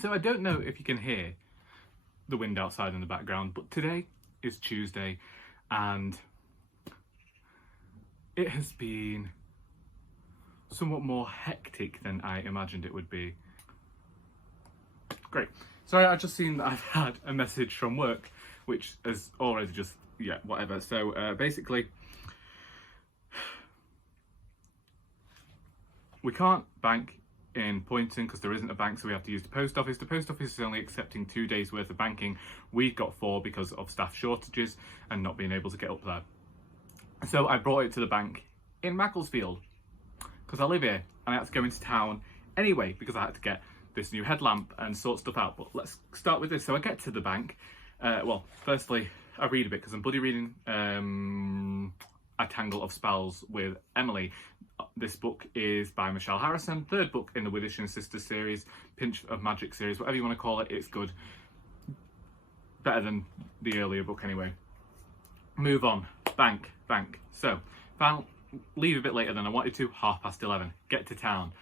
So I don't know if you can hear the wind outside in the background, but today is Tuesday and it has been somewhat more hectic than I imagined it would be. Great. So I've just seen that I've had a message from work, which has already just, yeah, whatever. So basically, we can't bank in Poynton because there isn't a bank, so we have to use the post office. The post office is only accepting 2 days worth of banking. We've got 4 because of staff shortages and not being able to get up there. So I brought it to the bank in Macclesfield because I live here and I had to go into town anyway because I had to get this new headlamp and sort stuff out. But let's start with this. So I get to the bank. Well, firstly, I read a bit because I'm buddy reading A Tangle of Spells with Emily. This book is by Michelle Harrison, 3rd book in the Wittish and Sisters series, Pinch of Magic series, whatever you want to call it. It's good. Better than the earlier book anyway. Move on. Bank. So, leave a bit later than I wanted to, 11:30. Get to town.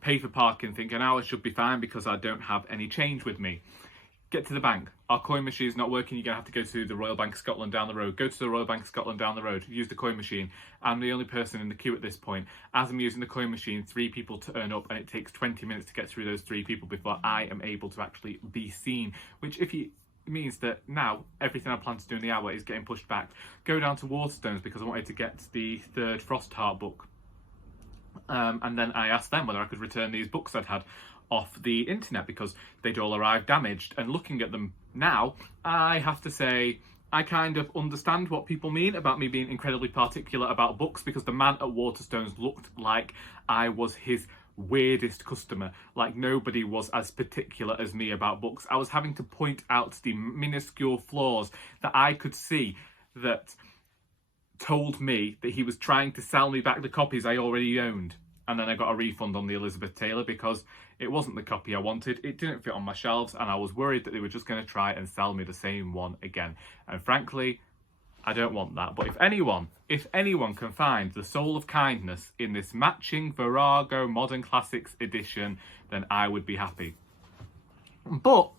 Pay for parking, think an hour should be fine because I don't have any change with me. Get to the bank. Our coin machine is not working. You're going to have to go to the Royal Bank of Scotland down the road. Go to the Royal Bank of Scotland down the road. Use the coin machine. I'm the only person in the queue at this point. As I'm using the coin machine, 3 people turn up and it takes 20 minutes to get through those 3 people before I am able to actually be seen. Which means that now everything I plan to do in the hour is getting pushed back. Go down to Waterstones because I wanted to get the 3rd Frostheart book. And then I asked them whether I could return these books I'd had off the internet because they'd all arrived damaged. And looking at them now, I have to say I kind of understand what people mean about me being incredibly particular about books, because the man at Waterstones looked like I was his weirdest customer. Like nobody was as particular as me about books. I was having to point out the minuscule flaws that I could see that told me that he was trying to sell me back the copies I already owned. And then I got a refund on the Elizabeth Taylor because it wasn't the copy I wanted. It didn't fit on my shelves and I was worried that they were just going to try and sell me the same one again. And frankly, I don't want that. But if anyone can find the soul of kindness in this matching Virago Modern Classics edition, then I would be happy. But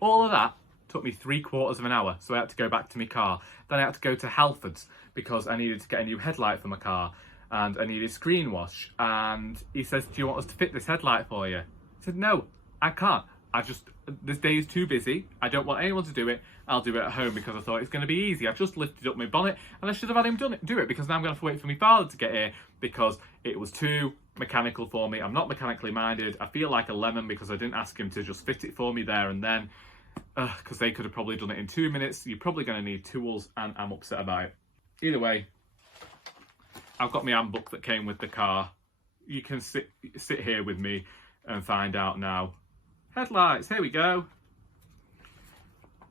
all of that took me 3/4 of an hour. So I had to go back to my car. Then I had to go to Halfords because I needed to get a new headlight for my car. And I needed screen wash, and he says, do you want us to fit this headlight for you? I said, no, I can't. This day is too busy. I don't want anyone to do it. I'll do it at home because I thought it's going to be easy. I've just lifted up my bonnet and I should have had him do it because now I'm going to have to wait for my father to get here because it was too mechanical for me. I'm not mechanically minded. I feel like a lemon because I didn't ask him to just fit it for me there and then because they could have probably done it in 2 minutes. You're probably going to need tools and I'm upset about it. Either way, I've got my handbook that came with the car. You can sit here with me and find out now. Headlights, here we go.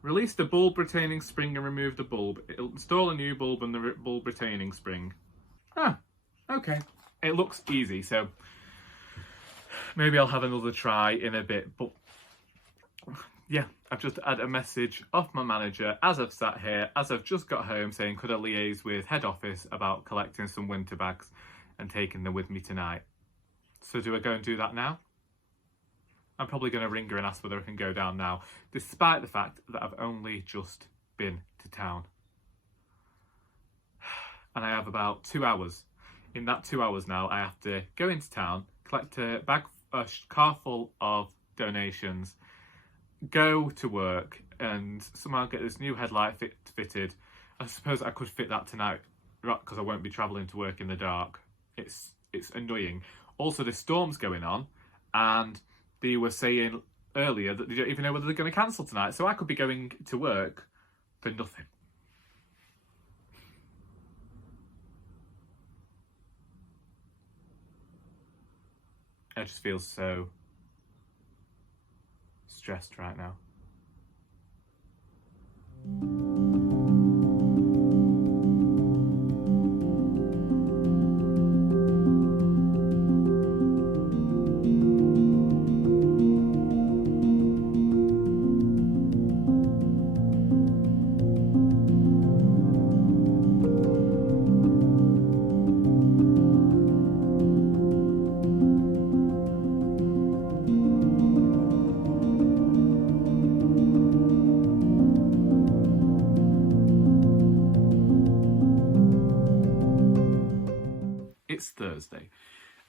Release the bulb retaining spring and remove the bulb. It'll install a new bulb and the bulb retaining spring. Okay. It looks easy, so maybe I'll have another try in a bit. But yeah, I've just had a message off my manager as I've sat here, as I've just got home, saying could I liaise with head office about collecting some winter bags and taking them with me tonight. So do I go and do that now? I'm probably going to ring her and ask whether I can go down now, despite the fact that I've only just been to town. And I have about 2 hours. In that 2 hours now, I have to go into town, collect a car full of donations, go to work and somehow get this new headlight fitted. I suppose I could fit that tonight because I won't be travelling to work in the dark. It's annoying. Also, the storm's going on and they were saying earlier that they don't even know whether they're going to cancel tonight. So I could be going to work for nothing. I just feel so stressed right now. Thursday.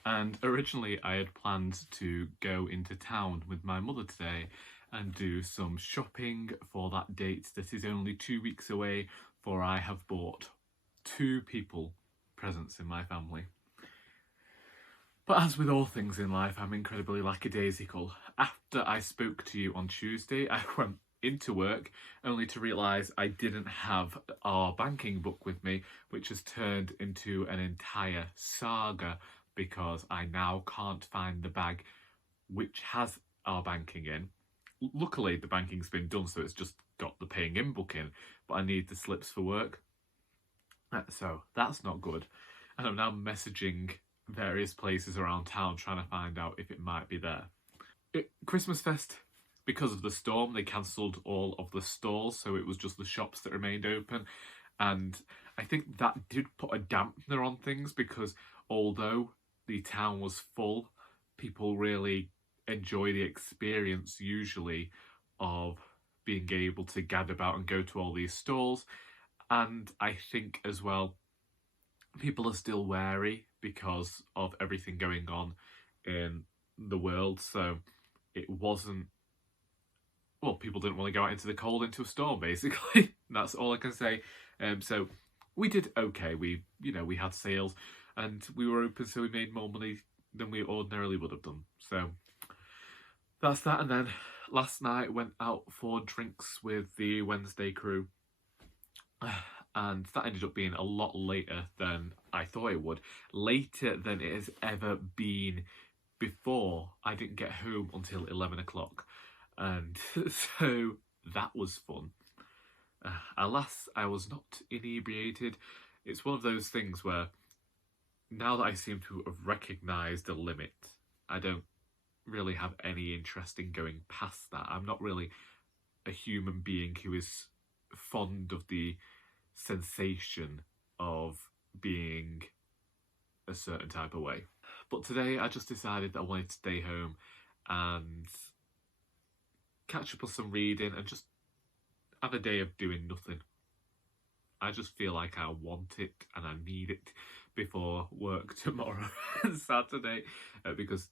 And originally I had planned to go into town with my mother today and do some shopping for that date that is only 2 weeks away, for I have bought 2 people presents in my family. But as with all things in life, I'm incredibly lackadaisical. After I spoke to you on Tuesday, I went into work only to realise I didn't have our banking book with me, which has turned into an entire saga because I now can't find the bag which has our banking in. Luckily, the banking's been done, so it's just got the paying in book in, but I need the slips for work. So that's not good. And I'm now messaging various places around town trying to find out if it might be there. Christmas Fest, because of the storm, they cancelled all of the stalls, so it was just the shops that remained open. And I think that did put a dampener on things, because although the town was full, people really enjoy the experience usually of being able to gather about and go to all these stalls. And I think as well, people are still wary because of everything going on in the world. So it wasn't, well, people didn't want to go out into the cold, into a storm, basically. That's all I can say. So we did okay. We had sales and we were open, so we made more money than we ordinarily would have done. So that's that. And then last night went out for drinks with the Wednesday crew. And that ended up being a lot later than I thought it would. Later than it has ever been before. I didn't get home until 11 o'clock. And so that was fun. Alas, I was not inebriated. It's one of those things where now that I seem to have recognised a limit, I don't really have any interest in going past that. I'm not really a human being who is fond of the sensation of being a certain type of way. But today I just decided that I wanted to stay home and catch up on some reading and just have a day of doing nothing. I just feel like I want it and I need it before work tomorrow and Saturday, because,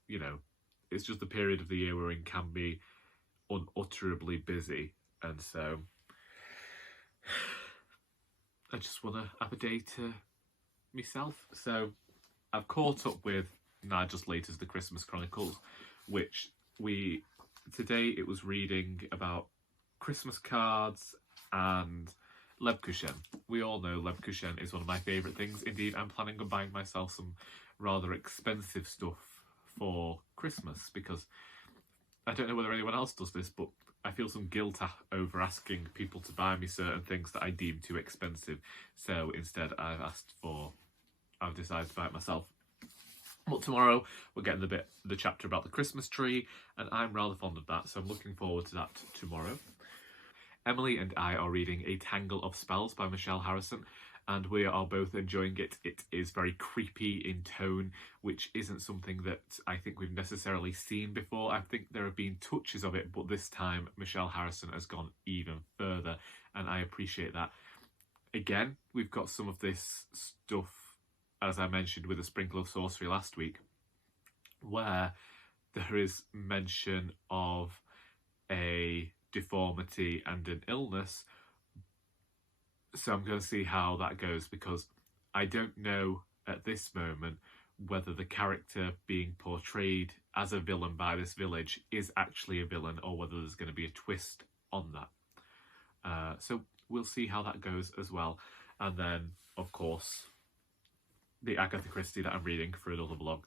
it's just the period of the year we're in can be unutterably busy, and so I just want to have a day to myself. So I've caught up with Nigel Slater's The Christmas Chronicles, which today it was reading about Christmas cards and Lebkuchen. We all know Lebkuchen is one of my favourite things. Indeed, I'm planning on buying myself some rather expensive stuff for Christmas, because I don't know whether anyone else does this, but I feel some guilt over asking people to buy me certain things that I deem too expensive. So instead I've decided to buy it myself. But tomorrow we're getting the chapter about the Christmas tree, and I'm rather fond of that, so I'm looking forward to that tomorrow. Emily and I are reading A Tangle of Spells by Michelle Harrison, and we are both enjoying it. It is very creepy in tone, which isn't something that I think we've necessarily seen before. I think there have been touches of it, but this time Michelle Harrison has gone even further, and I appreciate that. Again, we've got some of this stuff, as I mentioned, with A Sprinkle of Sorcery last week, where there is mention of a deformity and an illness. So I'm going to see how that goes, because I don't know at this moment whether the character being portrayed as a villain by this village is actually a villain, or whether there's going to be a twist on that. So we'll see how that goes as well. And then, of course, the Agatha Christie that I'm reading for another vlog.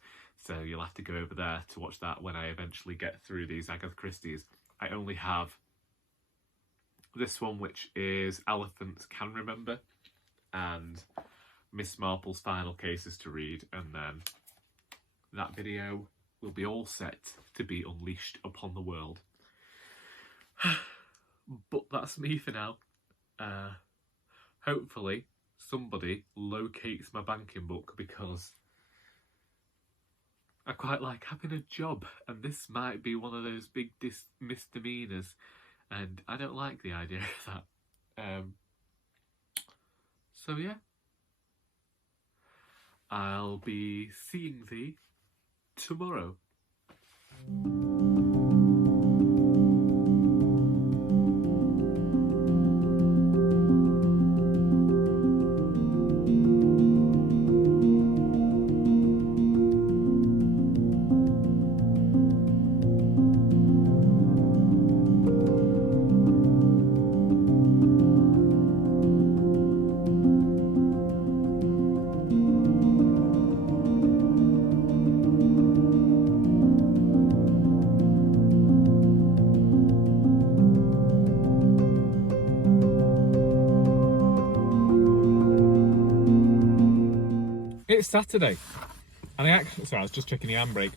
So you'll have to go over there to watch that when I eventually get through these Agatha Christies. I only have this one, which is Elephants Can Remember, and Miss Marple's Final Cases to read, and then that video will be all set to be unleashed upon the world. But that's me for now. Hopefully somebody locates my banking book, because I quite like having a job, and this might be one of those big misdemeanors, and I don't like the idea of that. So yeah, I'll be seeing thee tomorrow. It's Saturday, and I was just checking the handbrake.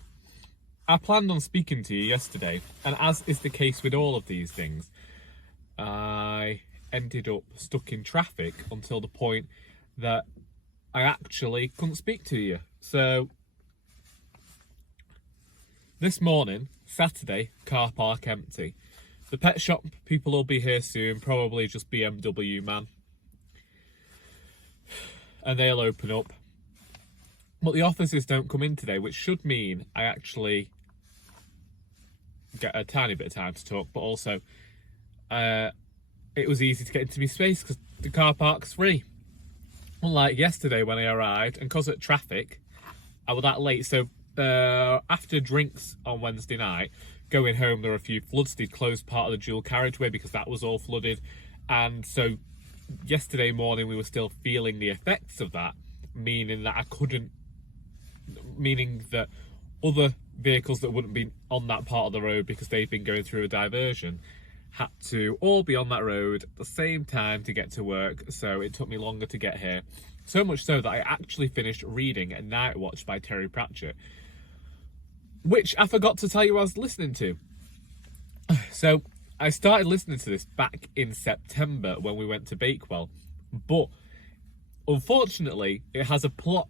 I planned on speaking to you yesterday, and as is the case with all of these things, I ended up stuck in traffic until the point that I actually couldn't speak to you. So, this morning, Saturday, car park empty. The pet shop people will be here soon, probably just BMW man. And they'll open up. But the officers don't come in today, which should mean I actually get a tiny bit of time to talk, but also it was easy to get into my space because the car park's free. Unlike yesterday when I arrived, and because of traffic, I was that late. So after drinks on Wednesday night, going home, there were a few floods. They'd closed part of the dual carriageway because that was all flooded. And so yesterday morning, we were still feeling the effects of that, meaning that other vehicles that wouldn't be on that part of the road because they've been going through a diversion had to all be on that road at the same time to get to work, so it took me longer to get here. So much so that I actually finished reading A Night Watch by Terry Pratchett, which I forgot to tell you I was listening to. So I started listening to this back in September when we went to Bakewell, but unfortunately it has a plot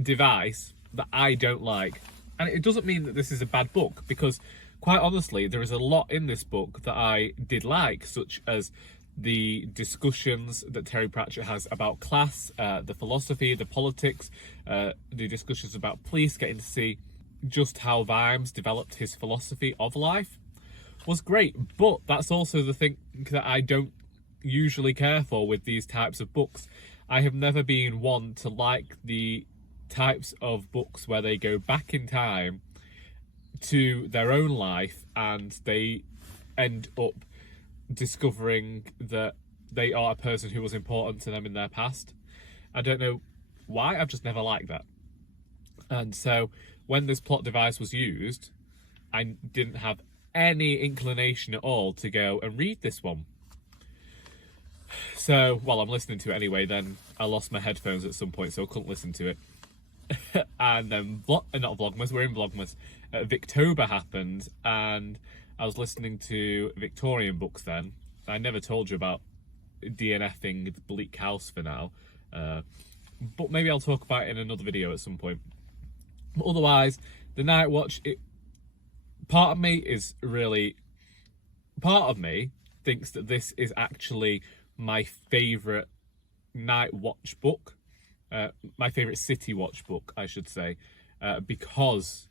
device that I don't like. And it doesn't mean that this is a bad book, because quite honestly, there is a lot in this book that I did like, such as the discussions that Terry Pratchett has about class, the philosophy, the politics, the discussions about police, getting to see just how Vimes developed his philosophy of life was great. But that's also the thing that I don't usually care for with these types of books. I have never been one to like the types of books where they go back in time to their own life and they end up discovering that they are a person who was important to them in their past. I don't know why, I've just never liked that. And so when this plot device was used, I didn't have any inclination at all to go and read this one. So while I'm listening to it anyway, then I lost my headphones at some point, so I couldn't listen to it. And then we're in Vlogmas. Victober happened, and I was listening to Victorian books then. I never told you about DNFing Bleak House for now, but maybe I'll talk about it in another video at some point. But otherwise, The Night Watch, part of me thinks that this is actually my favourite night watch book. My favourite city watch book, I should say, because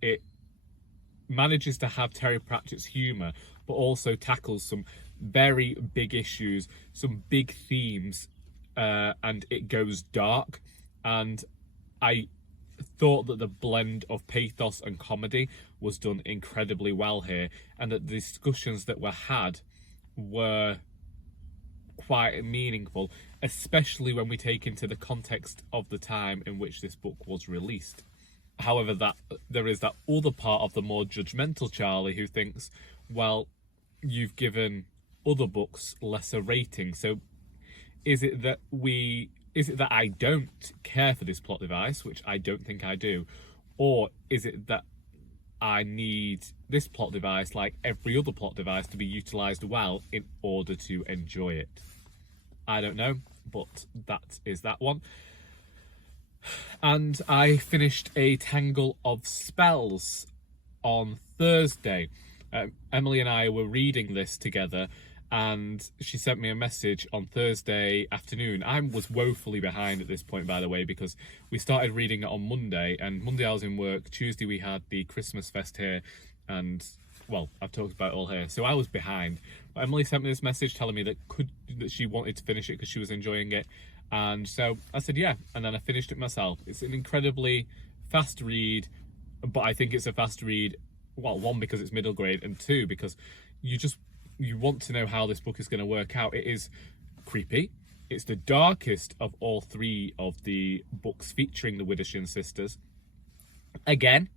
it manages to have Terry Pratchett's humour, but also tackles some very big issues, some big themes, and it goes dark. And I thought that the blend of pathos and comedy was done incredibly well here, and that the discussions that were had were quite meaningful, especially when we take into the context of the time in which this book was released. However, that there is that other part of the more judgmental Charlie who thinks, well, you've given other books lesser rating, so is it that I don't care for this plot device, which I don't think I do, or is it that I need this plot device, like every other plot device, to be utilised well in order to enjoy it? I don't know, but that is that one. And I finished a Tangle of Spells on Thursday. Emily and I were reading this together, and she sent me a message on Thursday afternoon. I was woefully behind at this point, by the way, because we started reading it on Monday, and Monday I was in work. Tuesday we had the Christmas fest here, and well, I've talked about it all here, so I was behind. But Emily sent me this message telling me that she wanted to finish it because she was enjoying it, and so I said yeah, and then I finished it myself. It's an incredibly fast read, but I think it's a fast read, well, one, because it's middle grade, and two, because you want to know how this book is going to work out. It is creepy. It's the darkest of all three of the books featuring the Widdersham sisters. Again,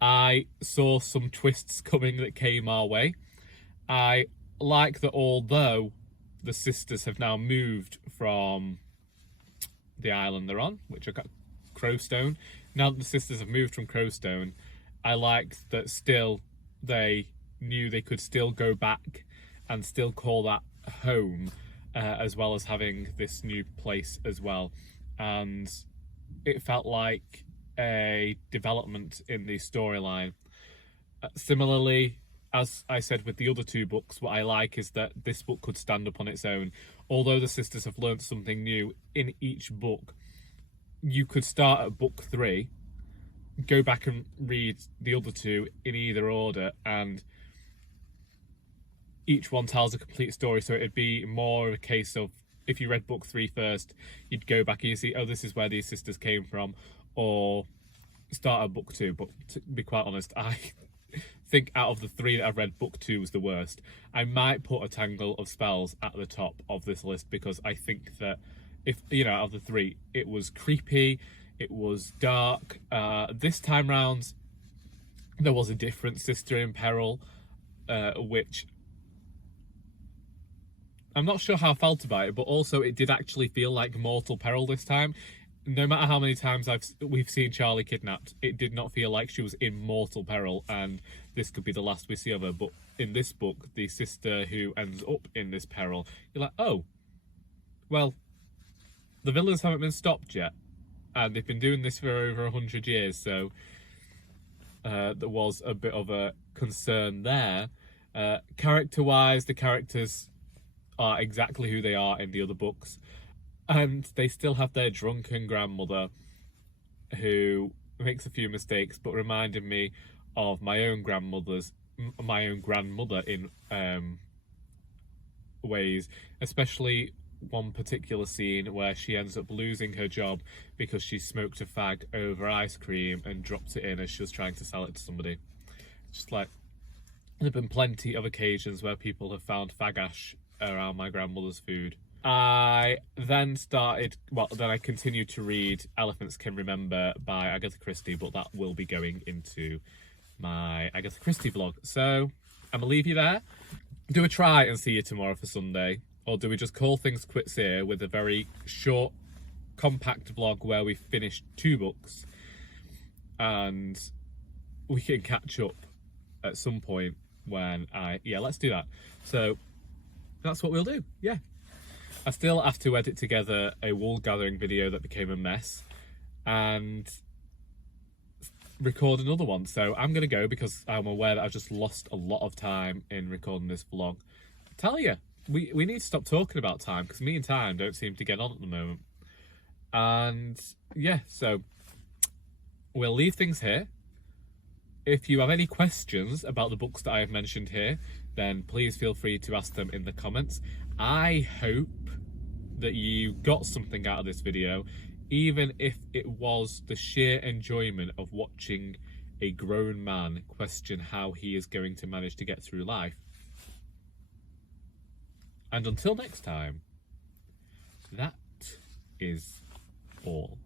I saw some twists coming that came our way. I like that although the sisters have now moved from the island they're on, which are Crowstone, now that the sisters have moved from Crowstone, I like that still they knew they could still go back and still call that home, as well as having this new place as well. And it felt like a development in the storyline. Similarly, as I said with the other two books, what I like is that this book could stand up on its own. Although the sisters have learned something new in each book, you could start at book 3, go back and read the other two in either order, and each one tells a complete story. So it'd be more of a case of, if you read book 3 first, you'd go back and you see, oh, this is where these sisters came from, or start at book 2. But to be quite honest, I think out of the 3 that I've read, book 2 was the worst. I might put A Tangle of Spells at the top of this list, because I think that, if you know, out of the 3, it was creepy, it was dark. This time round, there was a different sister in peril, which I'm not sure how I felt about it, but also it did actually feel like mortal peril this time. No matter how many times we've seen Charlie kidnapped, it did not feel like she was in mortal peril, and this could be the last we see of her. But in this book, the sister who ends up in this peril, you're like, oh, well, the villains haven't been stopped yet, and they've been doing this for over 100 years, so there was a bit of a concern there. Character-wise, the characters are exactly who they are in the other books, and they still have their drunken grandmother who makes a few mistakes, but reminded me of my own grandmother in ways, especially one particular scene where she ends up losing her job because she smoked a fag over ice cream and dropped it in as she was trying to sell it to somebody. Just like, there have been plenty of occasions where people have found fag ash around my grandmother's food. I then I continued to read Elephants Can Remember by Agatha Christie, but that will be going into my Agatha Christie vlog. So I'm gonna leave you there. Do a try and see you tomorrow for Sunday, or do we just call things quits here with a very short, compact vlog where we finished 2 books and we can catch up at some point when let's do that. So that's what we'll do. Yeah, I still have to edit together a wool gathering video that became a mess and record another one. So I'm gonna go, because I'm aware that I've just lost a lot of time in recording this vlog. I tell you, we need to stop talking about time, because me and time don't seem to get on at the moment. And yeah, so we'll leave things here. If you have any questions about the books that I have mentioned here, then please feel free to ask them in the comments. I hope that you got something out of this video, even if it was the sheer enjoyment of watching a grown man question how he is going to manage to get through life. And until next time, that is all.